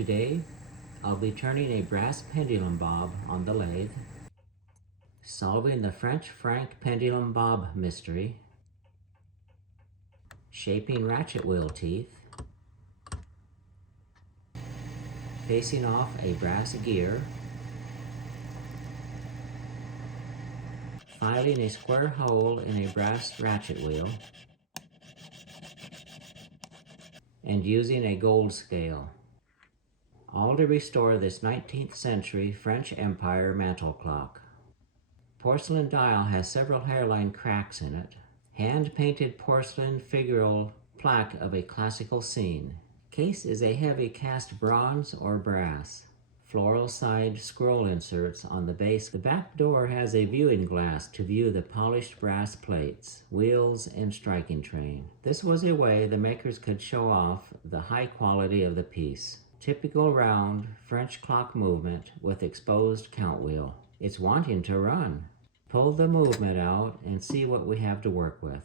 Today, I'll be turning a brass pendulum bob on the lathe, solving the French franc pendulum bob mystery, shaping ratchet wheel teeth, facing off a brass gear, filing a square hole in a brass ratchet wheel, and using a gold scale, all to restore this 19th century French Empire mantel clock. Porcelain dial has several hairline cracks in it. Hand-painted porcelain figural plaque of a classical scene. Case is a heavy cast bronze or brass. Floral side scroll inserts on the base. The back door has a viewing glass to view the polished brass plates, wheels, and striking train. This was a way the makers could show off the high quality of the piece. Typical round French clock movement with exposed count wheel. It's wanting to run. Pull the movement out and see what we have to work with.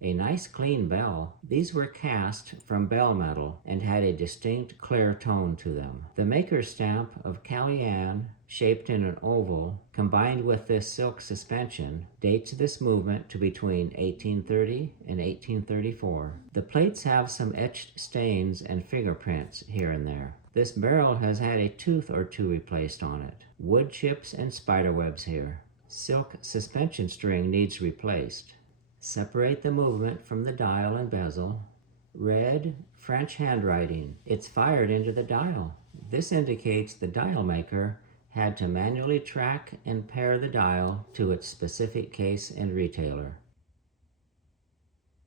A nice clean bell. These were cast from bell metal and had a distinct clear tone to them. The maker's stamp of Cailly Aîné, shaped in an oval, combined with this silk suspension, dates this movement to between 1830 and 1834. The plates have some etched stains and fingerprints here and there. This barrel has had a tooth or two replaced on it. Wood chips and spiderwebs here. Silk suspension string needs replaced. Separate the movement from the dial and bezel. Red French handwriting. It's fired into the dial. This indicates the dial maker had to manually track and pair the dial to its specific case and retailer.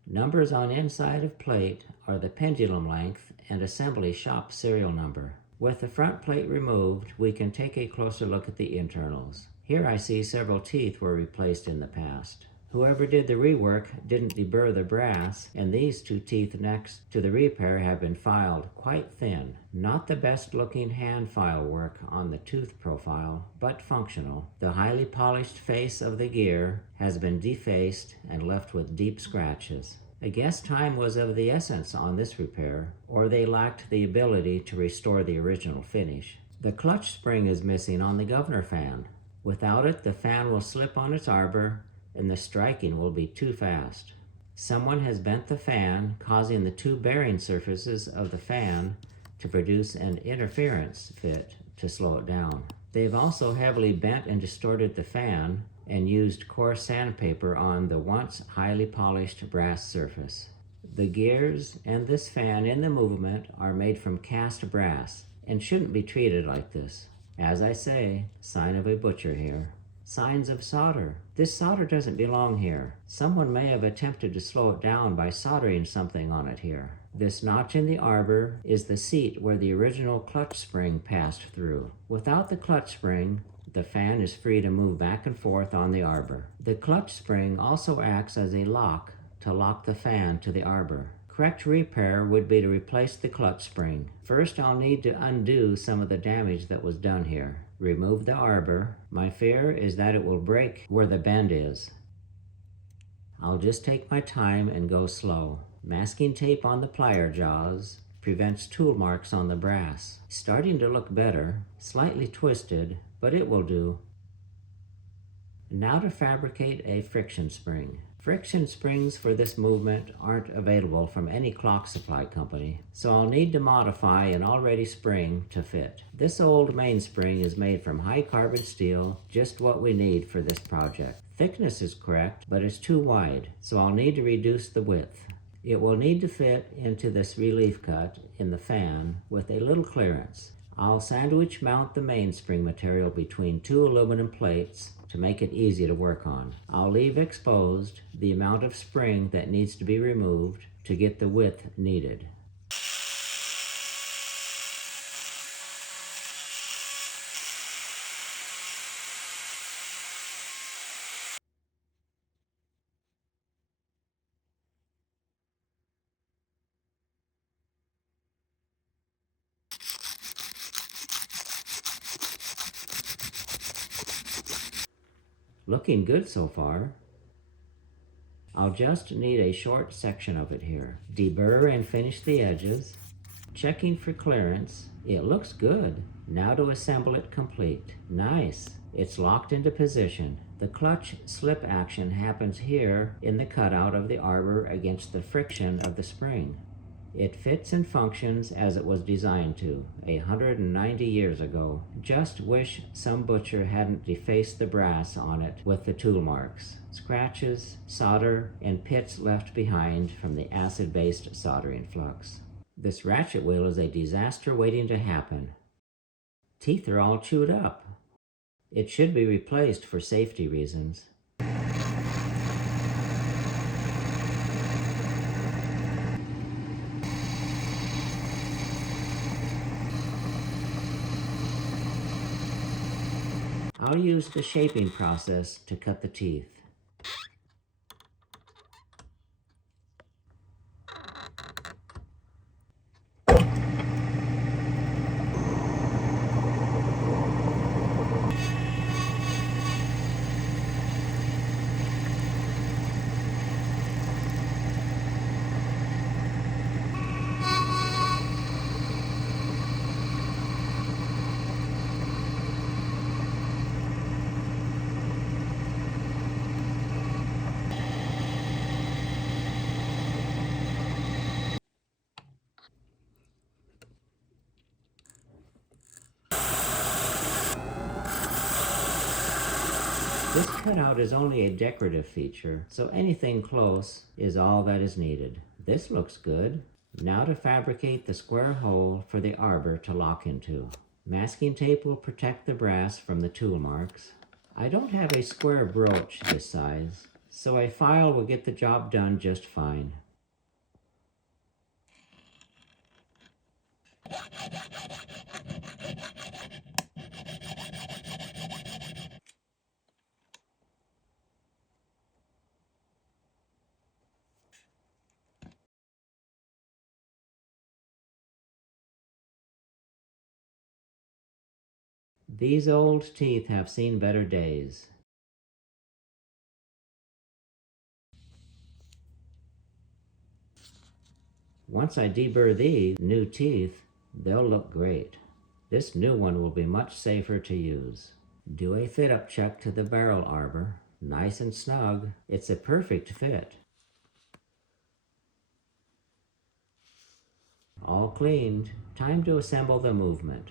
Numbers on inside of plate are the pendulum length and assembly shop serial number. With the front plate removed, we can take a closer look at the internals. Here I see several teeth were replaced in the past. Whoever did the rework didn't deburr the brass, and these two teeth next to the repair have been filed quite thin. Not the best looking hand file work on the tooth profile, but functional. The highly polished face of the gear has been defaced and left with deep scratches. I guess time was of the essence on this repair, or they lacked the ability to restore the original finish. The clutch spring is missing on the governor fan. Without it, the fan will slip on its arbor, and the striking will be too fast. Someone has bent the fan, causing the two bearing surfaces of the fan to produce an interference fit to slow it down. They've also heavily bent and distorted the fan and used coarse sandpaper on the once highly polished brass surface. The gears and this fan in the movement are made from cast brass and shouldn't be treated like this. As I say, sign of a butcher here. Signs of solder. This solder doesn't belong here. Someone may have attempted to slow it down by soldering something on it here. This notch in the arbor is the seat where the original clutch spring passed through. Without the clutch spring, the fan is free to move back and forth on the arbor. The clutch spring also acts as a lock to lock the fan to the arbor. Correct repair would be to replace the clutch spring. First, I'll need to undo some of the damage that was done here. Remove the arbor. My fear is that it will break where the bend is. I'll just take my time and go slow. Masking tape on the plier jaws prevents tool marks on the brass. Starting to look better, slightly twisted, but it will do. Now to fabricate a friction spring. Friction springs for this movement aren't available from any clock supply company, so I'll need to modify an already spring to fit. This old mainspring is made from high carbon steel, just what we need for this project. Thickness is correct, but it's too wide, so I'll need to reduce the width. It will need to fit into this relief cut in the fan with a little clearance. I'll sandwich mount the mainspring material between two aluminum plates to make it easy to work on. I'll leave exposed the amount of spring that needs to be removed to get the width needed. Looking good so far. I'll just need a short section of it here. Deburr and finish the edges. Checking for clearance. It looks good. Now to assemble it complete. Nice. It's locked into position. The clutch slip action happens here in the cutout of the arbor against the friction of the spring. It fits and functions as it was designed to, 190 years ago. Just wish some butcher hadn't defaced the brass on it with the tool marks, scratches, solder, and pits left behind from the acid-based soldering flux. This ratchet wheel is a disaster waiting to happen. Teeth are all chewed up. It should be replaced for safety reasons. I'll use the shaping process to cut the teeth. This cutout is only a decorative feature, so anything close is all that is needed. This looks good. Now to fabricate the square hole for the arbor to lock into. Masking tape will protect the brass from the tool marks. I don't have a square broach this size, so a file will get the job done just fine. These old teeth have seen better days. Once I deburr these new teeth, they'll look great. This new one will be much safer to use. Do a fit-up check to the barrel arbor. Nice and snug. It's a perfect fit. All cleaned. Time to assemble the movement.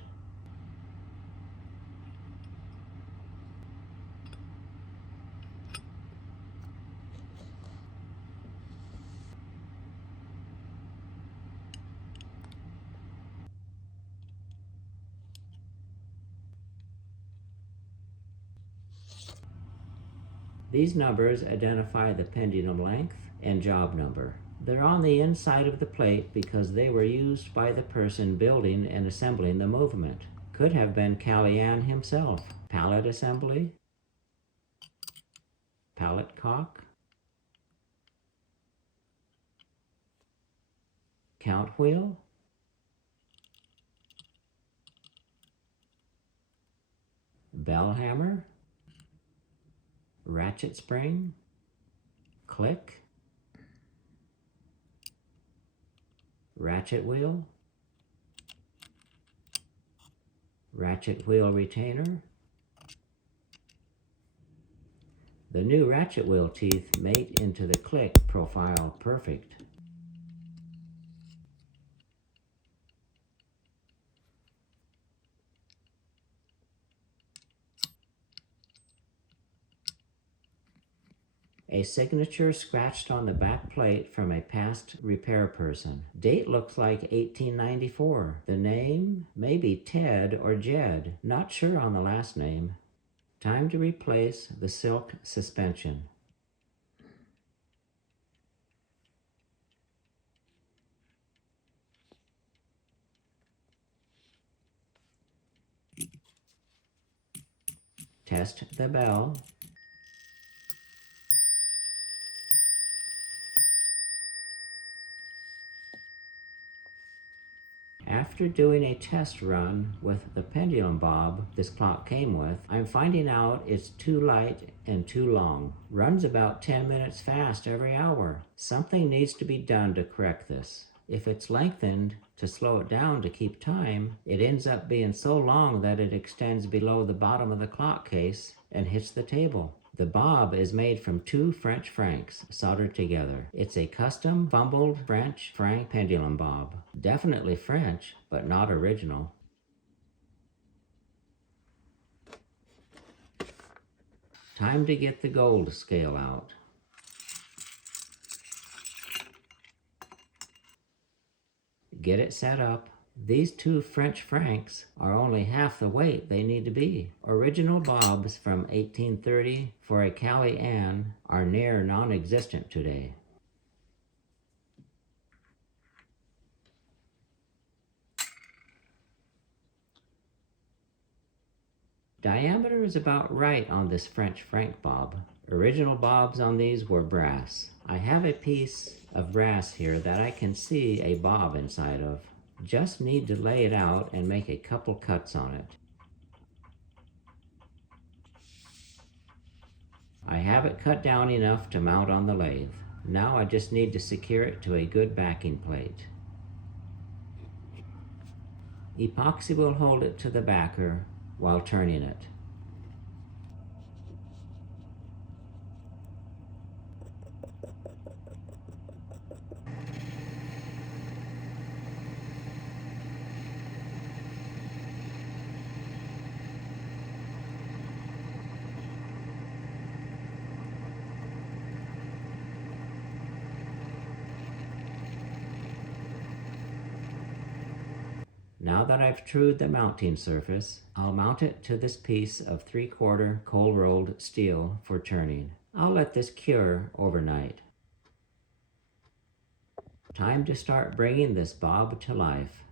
These numbers identify the pendulum length and job number. They're on the inside of the plate because they were used by the person building and assembling the movement. Could have been Cailly Aîné himself. Pallet assembly, pallet cock, count wheel, bell hammer, ratchet spring, click, ratchet wheel retainer. The new ratchet wheel teeth mate into the click profile perfect. A signature scratched on the back plate from a past repair person. Date looks like 1894. The name? Maybe Ted or Jed. Not sure on the last name. Time to replace the silk suspension. Test the bell. After doing a test run with the pendulum bob this clock came with, I'm finding out it's too light and too long. Runs about 10 minutes fast every hour. Something needs to be done to correct this. If it's lengthened to slow it down to keep time, it ends up being so long that it extends below the bottom of the clock case and hits the table. The bob is made from 2 French francs soldered together. It's a custom fumbled French franc pendulum bob. Definitely French, but not original. Time to get the gold scale out. Get it set up. These 2 French francs are only half the weight they need to be. Original bobs from 1830 for a Cailly Aîné are near non-existent today. Diameter is about right on this French franc bob. Original bobs on these were brass. I have a piece of brass here that I can see a bob inside of. Just need to lay it out and make a couple cuts on it. I have it cut down enough to mount on the lathe. Now I just need to secure it to a good backing plate. Epoxy will hold it to the backer while turning it. Now that I've trued the mounting surface, I'll mount it to this piece of 3/4 cold rolled steel for turning. I'll let this cure overnight. Time to start bringing this bob to life.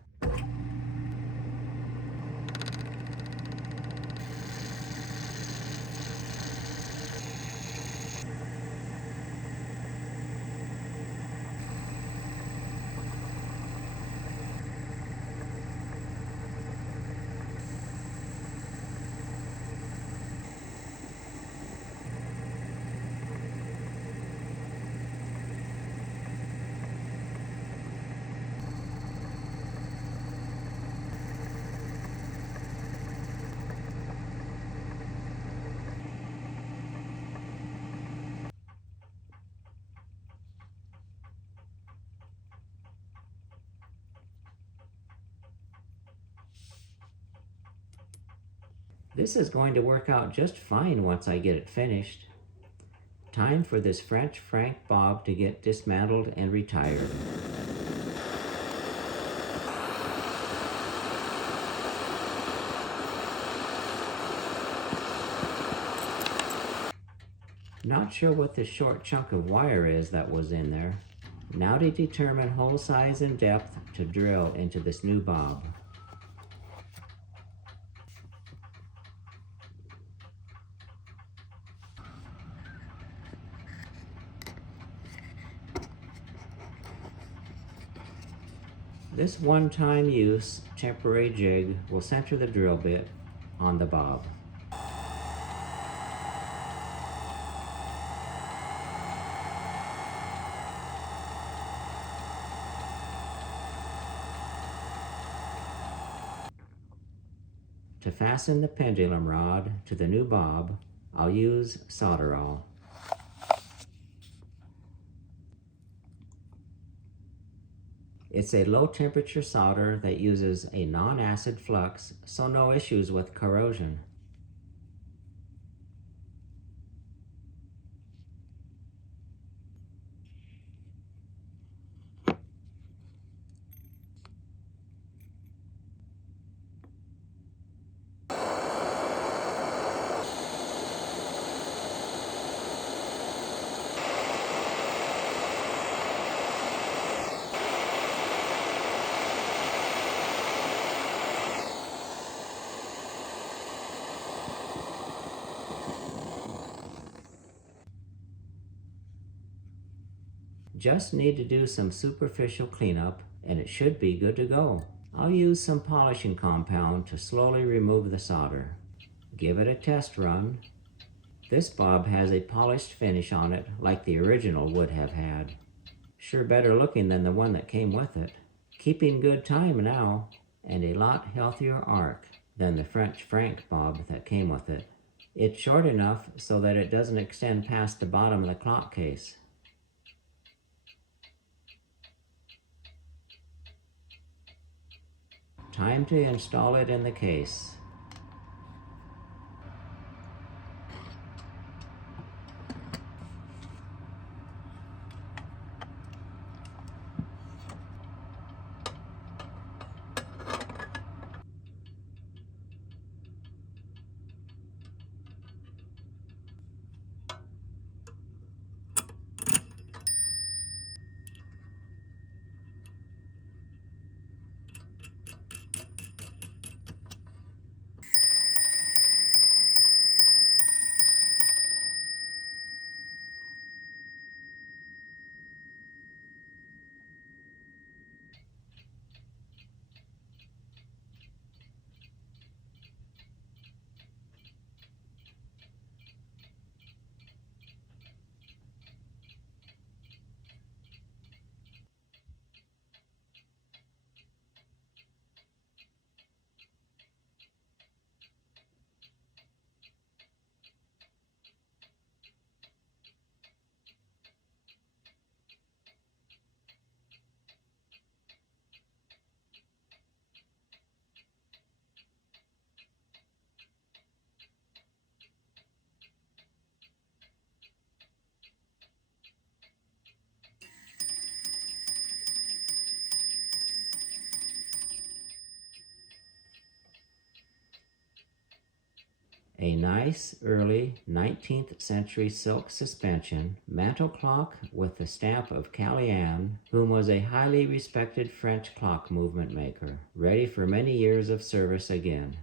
This is going to work out just fine once I get it finished. Time for this French franc bob to get dismantled and retired. Not sure what this short chunk of wire is that was in there. Now to determine hole size and depth to drill into this new bob. This one-time use temporary jig will center the drill bit on the bob. To fasten the pendulum rod to the new bob, I'll use solderol. It's a low temperature solder that uses a non-acid flux, so no issues with corrosion. Just need to do some superficial cleanup and it should be good to go. I'll use some polishing compound to slowly remove the solder. Give it a test run. This bob has a polished finish on it like the original would have had. Sure better looking than the one that came with it. Keeping good time now, and a lot healthier arc than the French franc bob that came with it. It's short enough so that it doesn't extend past the bottom of the clock case. Time to install it in the case. A nice early 19th century silk suspension mantel clock with the stamp of Cailly Aîné, whom was a highly respected French clock movement maker, ready for many years of service again.